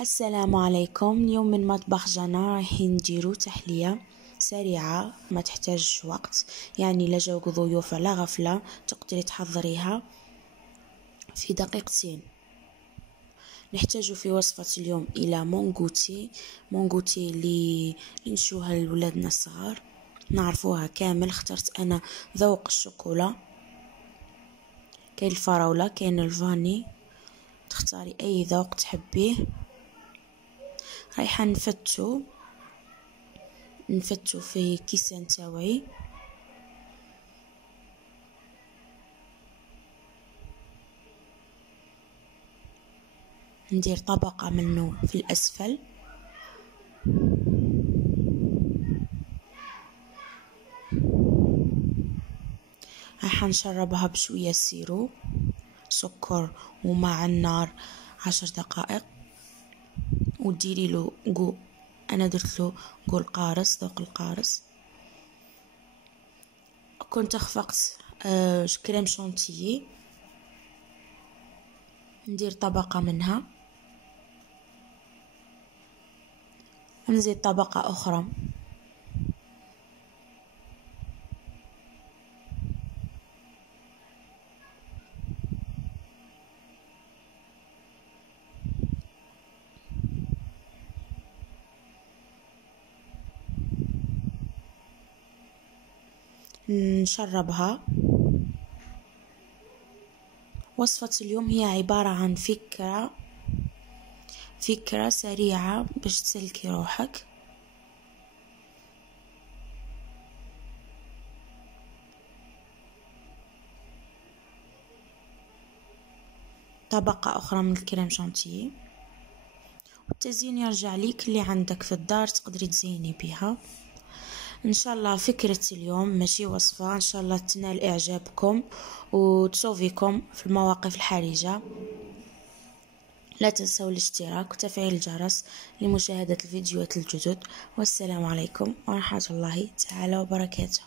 السلام عليكم. اليوم من مطبخ جنى رايحين نديرو تحلية سريعة ما تحتاج وقت، يعني لا جاوك ضيوف على غفلة تقدري تحضريها في دقيقتين. نحتاج في وصفة اليوم الى مونغوتي اللي نشوها لولادنا الصغار نعرفوها كامل. اخترت انا ذوق الشوكولا، كاين الفراولة كاين الفاني، تختاري اي ذوق تحبيه. رايحه نفتو في كيسان تاوعي. ندير طبقة منه في الأسفل، راح نشربها بشوية سيرو سكر ومع النار 10 دقائق، وديري له جو. انا درت له جو القارص، ذوق القارص. كنت اخفقت كريم شونتيي، ندير طبقة منها، نزيد طبقة اخرى، نشربها. وصفة اليوم هي عبارة عن فكرة سريعة باش تسلكي روحك. طبقة أخرى من الكريم شانتيي، والتزيين يرجع ليك اللي عندك في الدار تقدري تزيني بها. ان شاء الله فكرة اليوم ماشي وصفة، ان شاء الله تنال اعجابكم وتصوفيكم في المواقف الحرجة. لا تنسوا الاشتراك وتفعيل الجرس لمشاهدة الفيديوهات الجدد، والسلام عليكم ورحمة الله تعالى وبركاته.